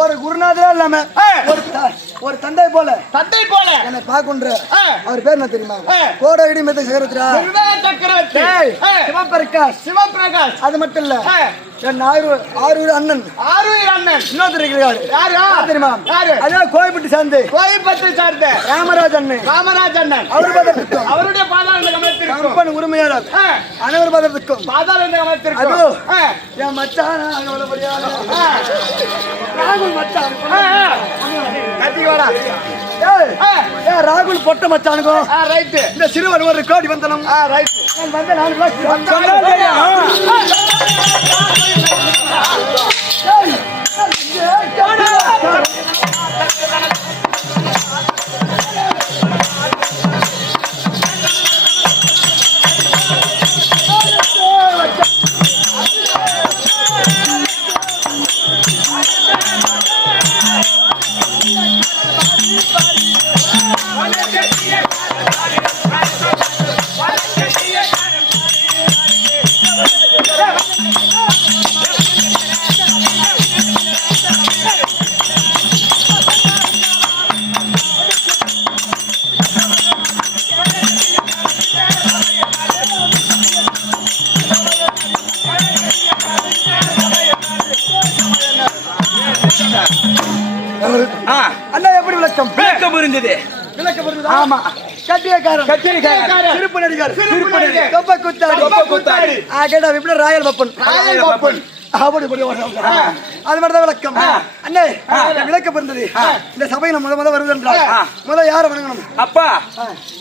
ஒரு குருநாதரா இல்லாம. ஒரு ஒரு தந்தை போல. தந்தை போல. என்னை பார்க்கின்ற ஆ. அவர் பேர் என்ன தெரியுமா? ஆ. கோடகிரி மெத்த சேகரத்ரா விருதக சக்கரவர்த்தி. சிவபிரகாஷ். சிவபிரகாஷ். அது மட்டும் இல்ல என் ஆறு ஆறு அண்ணன். ஆருயிர் அண்ணன். இன்னொருத்தர் இருக்கிறாரு. யாரு? தெரியுமா? யாரு? அதான் கோயம்புட்டு சார்ந்து. கோயம்புத்தூர் சார்ந்த. ராமராஜ் அண்ணன். காமராஜ் அண்ணன். அவர் பதத்திற்கும் அவருடைய பாதாள கம்பன் உரிமையாளர். அனைவர் பதத்திற்கும் பாதாள கமலத்திற்கும் என் மச்சான் ராகுல் மச்சான். ஏய், ராகுல் பொட்ட மச்சானுக்கும் ஆ, ரைட்டு இந்த சிறுவன் ஒரு கோடி வந்தனம் ஆ, ரைட்டு நான் வந்த நாலு கிளாஸ் சொன்னா அண்ணா எப்படி விளக்கம்? விளக்கம் புரிந்தது விளக்கம் புரியுதா? ஆமா. கட்டியக்காரன். கட்டியக்காரன். சிரிப்பு நடிகர் சிரிப்பு நடிகர். தொப்ப குத்தாடி. தொப்ப குத்தாடி. ஆ கேட்டா இப்படி ராயல் பப்பன் ராயல் பப்பன். அப்படி இப்படி ஒரு அது மட்டும் தான் விளக்கம் அண்ணே இந்த விளக்கம் இருந்தது. இந்த சபையில முத முத வருது என்றால் ஆ. முத யார வணங்கணும்? அப்பா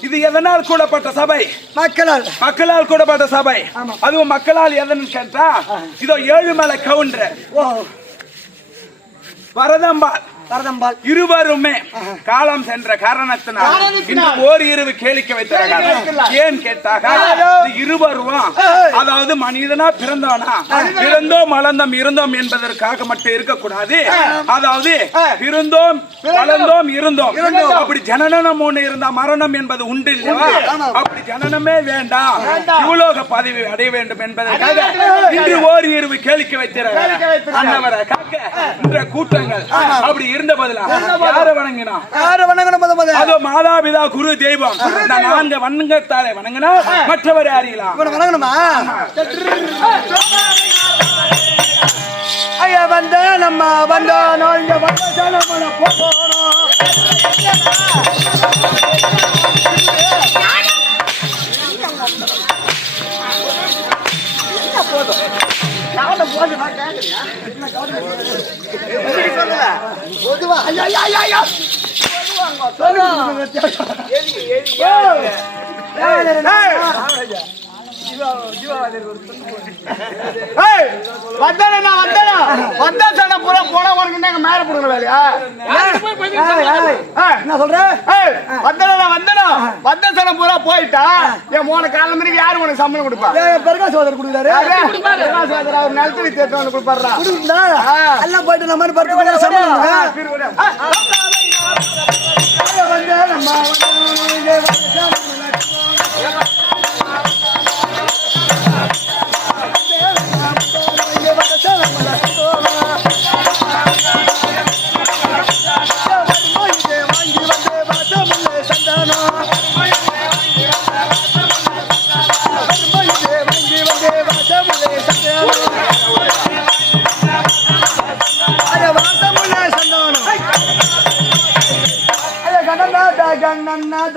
இது எதனால் கூடப்பட்ட சபை? மக்களால். மக்களால் கூடப்பட்ட சபை. அதுவும் மக்களால் எதன்னு கேட்டா இதோ ஏழுமலை கவுண்டர். வரதம்பாள் இருவருமே காலம் சென்ற காரணத்தினால். இன்று ஓர் இரவு கேளிக்கை வைத்தார்கள். ஏன் கேட்டாக இருவரும். அதாவது மனிதனா பிறந்தவனா பிறந்தோம் வளர்ந்தோம் இருந்தோம் என்பதற்காக மட்டும் இருக்கக்கூடாது. அதாவது பிறந்தோம் வளர்ந்தோம் இருந்தோம். அப்படி ஜனனம் ஒண்ணு இருந்தா மரணம் என்பது உண்டு இல்லையா. அப்படி ஜனனமே வேண்டாம். இவ்வளோக பதவி அடைய வேண்டும் என்பதற்காக. இன்று ஓர் இரவு கேளிக்கை வைத்திருக்கிறார். கூட்டங்கள் அப்படி இருந்த பதிலா? யாரை வணங்கினா? யார வணங்கணும் முத முத? அதோ மாதாபிதா குரு தெய்வம். இந்த நான்கு வணங்கத்தாரை வணங்கினா மற்றவர் அறியலாம் இவனை வணங்கணுமா? ஐயா வந்த நம்ம வந்தோம் இங்க வந்த போனோம் பொதுவா ஐயா ஐயா ஐயா ஐயா. ஏய், வந்தேனா, வந்தேனா. வந்தா சண்டை பூரா போனா உனக்கு என்ன மேல போடுங்க வேலையா? என்ன சொல்ற? வந்தேனா, வந்தேனா. வந்த சண்டை பூரா போயிட்டா. என் மூணு கால மணிக்கு யாரு உனக்கு சம்பளம் கொடுப்பா? ஏன் பிரகாஷ் சோதர் கொடுக்குறாரு? பிரகாஷ் ராஜரா, அவர் நிலத்து எடுத்து வந்து. கொடுக்குறா எல்லாம் போயிட்டு நம்ம போய் சம்பளம் வந்து நம்ம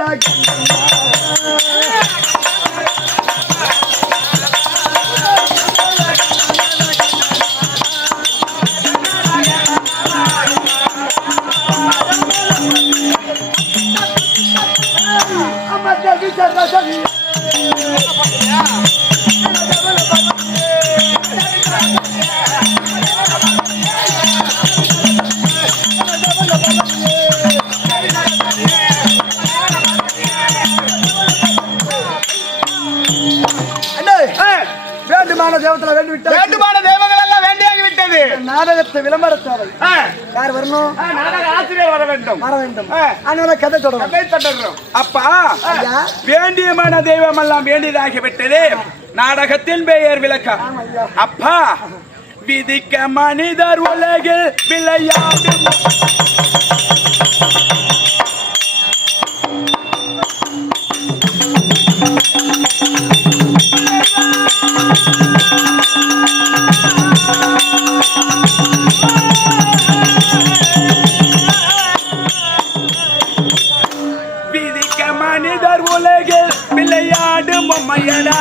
கண்ணநாத வேண்டுமான தேவத்துல வேண்டி விட்டால் வேண்டுமான தெய்வங்கள் எல்லாம் வேண்டியாகி விட்டது. நாடகத்தை விளம்பர யார் வரணும்? நாடக ஆசிரியர் வர வேண்டும். வர வேண்டும். அண்ணா கதை தொடரும். கதை தட்டுகிறோம் அப்பா வேண்டியமான தெய்வம் எல்லாம் வேண்டியதாகிவிட்டது நாடகத்தின் பெயர் விளக்கம். அப்பா விதிக்க மனிதர் உலகில் விளையாடும் பொம்மையடா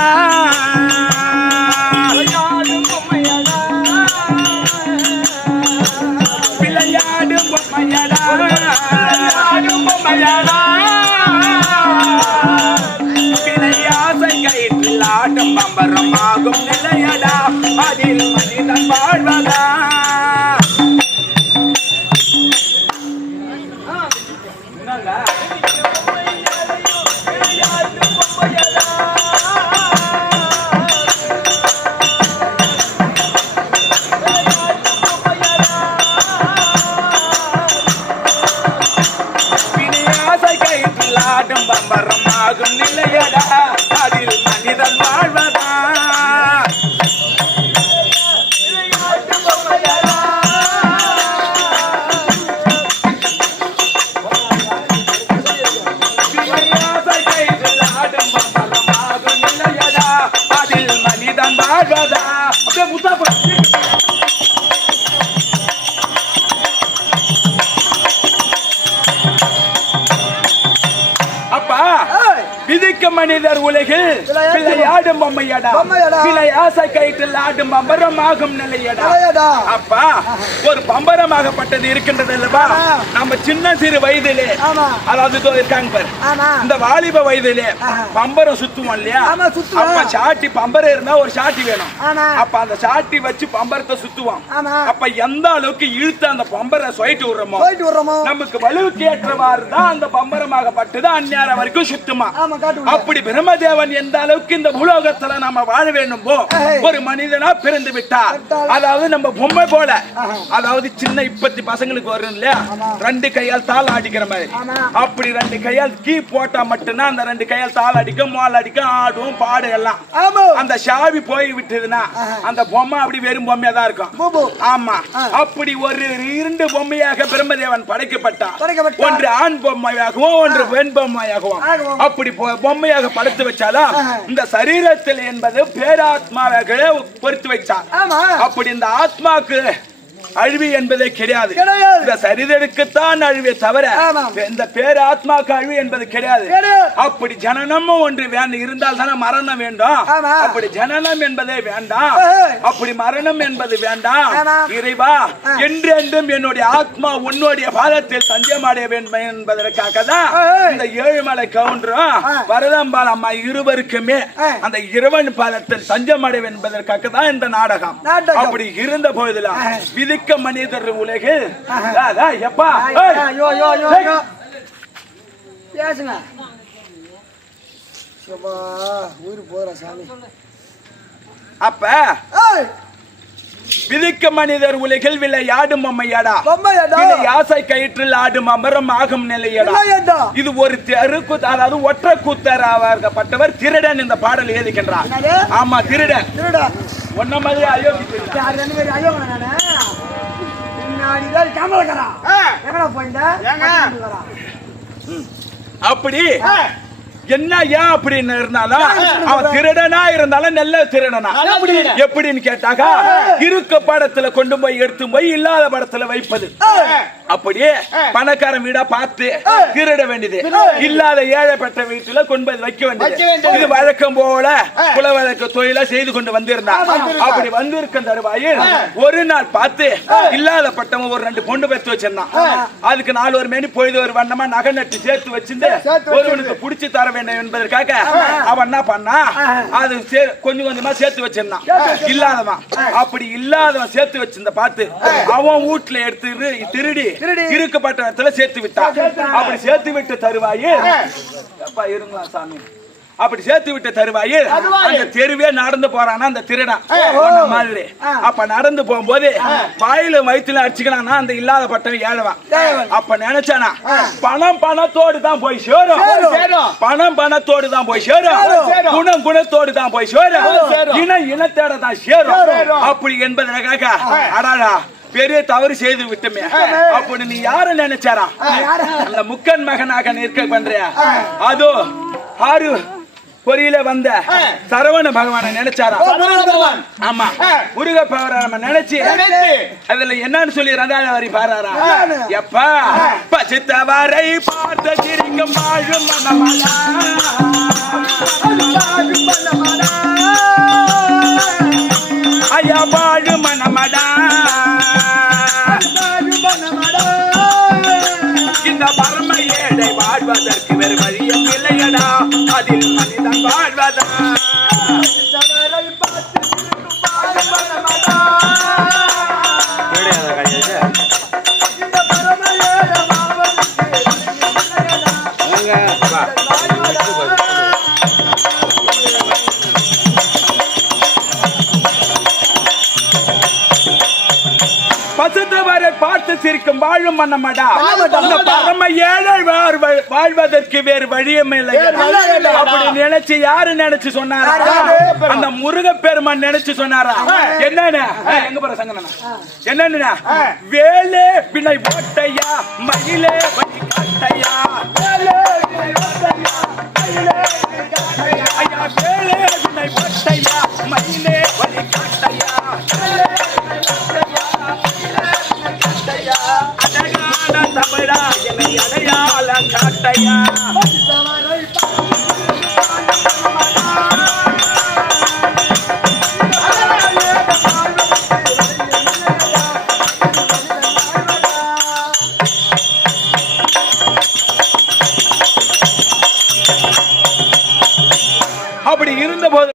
மனிதர் உலகில் விளையாடும் பொம்மையடா ஆசை கயிற்றில் ஆடும் பம்பரமாகும் நிலையடா தலையடா. அப்பா ஒரு பம்பரமாகப்பட்டது இருக்கின்றது அல்லவா ஆமா. நம்ம சின்ன சிறு வயதிலே. அதாவது இருக்காங்க பாரு இந்த வாலிப வயதிலே. பம்பரம் சுத்துவோம் இல்லையா. அப்ப சாட்டி பம்பரம் இருந்தா ஒரு சாட்டி வேணும். அப்ப அந்த சாட்டி வச்சு பம்பரத்தை சுத்துவோம். அப்ப எந்த அளவுக்கு இழுத்து அந்த பம்பரை சொயிட்டு விடுறோமோ நமக்கு வலுவுக்கு ஏற்றவாறு தான் அந்த பம்பரமாகப்பட்டது அந்நேரம் வரைக்கும் சுத்துமா. அப்படி பிரம்மதேவன் எந்த அளவுக்கு இந்த பூலோகத்துல நம்ம வாழ வேண்டுமோ. ஒரு மனிதனா பிறந்து விட்டார். விட்டார். அதாவது நம்ம பொம்மை போல. அதாவது சின்ன இப்பத்தி பசங்களுக்கு வரும் இல்லையா? ரெண்டு கையால் தாள் அடிக்கிற மாதிரி. அப்படி ரெண்டு கையால் கீ போட்டா மட்டும்தான் அந்த ரெண்டு கையால் தாள் அடிக்கும் மோல் அடிக்கும் ஆடும் பாடு எல்லாம். அந்த சாவி போய் விட்டதுன்னா அந்த பொம்மை அப்படி வெறும் பொம்மையா தான் இருக்கும். ஆமா. அப்படி ஒரு இரண்டு பொம்மையாக பிரம்மதேவன் படைக்கப்பட்டார். ஒன்று ஆண் பொம்மையாகவும் ஒன்று பெண் பொம்மையாகவும். அப்படி பொ- பொம்மையாக படைத்து வச்சாலும். இந்த சரீரத்தில் என்பது பேராத்மாவாக பொறுத்து வச்சார் அப்படி இந்த ஆத்மாக்கு அழிவு என்பதே கிடையாது. இந்த சரீரத்துக்குத்தான் அழிவே தவிர. இந்த பேர் ஆத்மாக்கு அழிவு என்பது கிடையாது. அப்படி ஜனனமும் ஒன்று வேண்டும் இருந்தால் தானே மரணம் வேண்டும். அப்படி ஜனனம் என்பதே வேண்டாம். அப்படி மரணம் என்பது வேண்டாம். இறைவா. என்றென்றும் என்னுடைய ஆத்மா உன்னுடைய பாதத்தில் தஞ்சம் அடைய வேண்டும் என்பதற்காக தான். இந்த ஏழுமலை கவுண்டரும். வரதம்பால் அம்மா இருவருக்குமே. அந்த இறைவன் பாதத்தில் தஞ்சம் அடைய என்பதற்காக தான் இந்த நாடகம். அப்படி இருந்த போதிலும் ஆ. விதிக்க மனிதர் உலகில் எப்பா. பேசுங்க. உயிர் போறா சாமி. அப்ப விதிக்க மனிதர் உலகில் விளையாடும் அம்மையாடா. பொம்மையடா. விலை ஆசை கயிற்றில் ஆடும் அமரம் ஆகும் நிலையடா. இது ஒரு தெருக்கூத்து அதாவது ஒற்றை கூத்தராகப்பட்டவர் திருடன் இந்த பாடல் எழுதிக்கின்றார் என்னது? ஆமா திருடன். திருடா? ஒன்ன மாதிரி ஏங்க? அப்படி என்ன ஏன் அப்படின்னு இருந்தாலும் அவன் திருடனா இருந்தாலும் நல்ல திருடனா. எப்படின்னு கேட்டாக்கா இருக்க படத்துல கொண்டு போய் எடுத்து போய் இல்லாத படத்துல வைப்பது. அப்படியே பணக்காரன் வீடா பார்த்து திருட வேண்டியது. இல்லாத ஏழை பெற்ற வீட்டுல கொண்டு போய் வைக்க வேண்டியது. இது வழக்கம் போல குல வழக்க தொழிலா செய்து கொண்டு வந்திருந்தான். அப்படி வந்திருக்க தருவாயில் ஒரு நாள் பார்த்து இல்லாத பட்டவன் ஒரு ரெண்டு பொண்ணு பெத்து வச்சிருந்தான். அதுக்கு நாலு ஒரு மேனி பொழுது ஒரு வண்ணமா நகை நட்டு சேர்த்து வச்சிருந்து. ஒருவனுக்கு புடிச்சு தர வேண்டும் என்பதற்காக அவன் என்ன பண்ணா? அது கொஞ்சம் கொஞ்சமா சேர்த்து வச்சிருந்தான். இல்லாதவன். அப்படி இல்லாதவன் சேர்த்து வச்சிருந்த பார்த்து அவன் வீட்டுல எடுத்து திருடி. இருக்கப்பட்ட இடத்துல சேர்த்து விட்டான். அப்படி சேர்த்து விட்டு தருவாயே. அப்பா இருங்களா சாமி. அப்படி சேர்த்து விட்ட தருவாயில். அந்த தெருவே நடந்து போறானா அந்த திருடன் மாதிரி. அப்ப நடந்து போகும்போது வாயில வயிற்றுல அடிச்சுக்கலாம்னா அந்த இல்லாத பட்டம் ஏழவான். அப்ப நினைச்சானா பணம் பணத்தோடு தான் போய் சேரும். பணம் பணத்தோடு தான் போய் சேரும். குணம் குணத்தோடு தான் போய் சேரும். இனம் இனத்தோட தான் சேரும். சேரும். அப்படி என்பதற்காக அடாடா பெரிய தவறு செய்து விட்டுமே. அப்படி நீ யார நினைச்சாரா? அந்த முக்கன் மகனாக நிற்க பண்றியா? அதோ ஆறு பொறியில வந்த சரவண பகவானை நினைச்சாரா? ஆமா. முருக பகவான நினைச்சு அதுல என்னன்னு சொல்லி ரந்தாழ வரி பாடுறாரா எப்பா பசித்தவரை பார்த்த சிரிக்கும் வாழும் மனமலா. இந்த பரம ஏழை வாழ்வதற்கு வேறு வழியும் இல்லையடா. அதில் மனிதன் வாழ்வதா? சிரிக்கும் வாழும் மன்னமடா பரம ஏழை வாழ்வ- வாழ்வதற்கு வேறு வழியும் இல்லை அப்படி நினைச்சு யாரு நினைச்சு சொன்னாரா? அந்த முருக பெருமான் நினைச்சு சொன்னாரா? என்னன்னு? எங்க போற சங்கனா என்னன்னு? வேலே பிணை ஓட்டையா? மயிலே வழி காட்டையா? வேலே பிணை ஓட்டையா? மயிலே வழி காட்டையா? காட்டையா?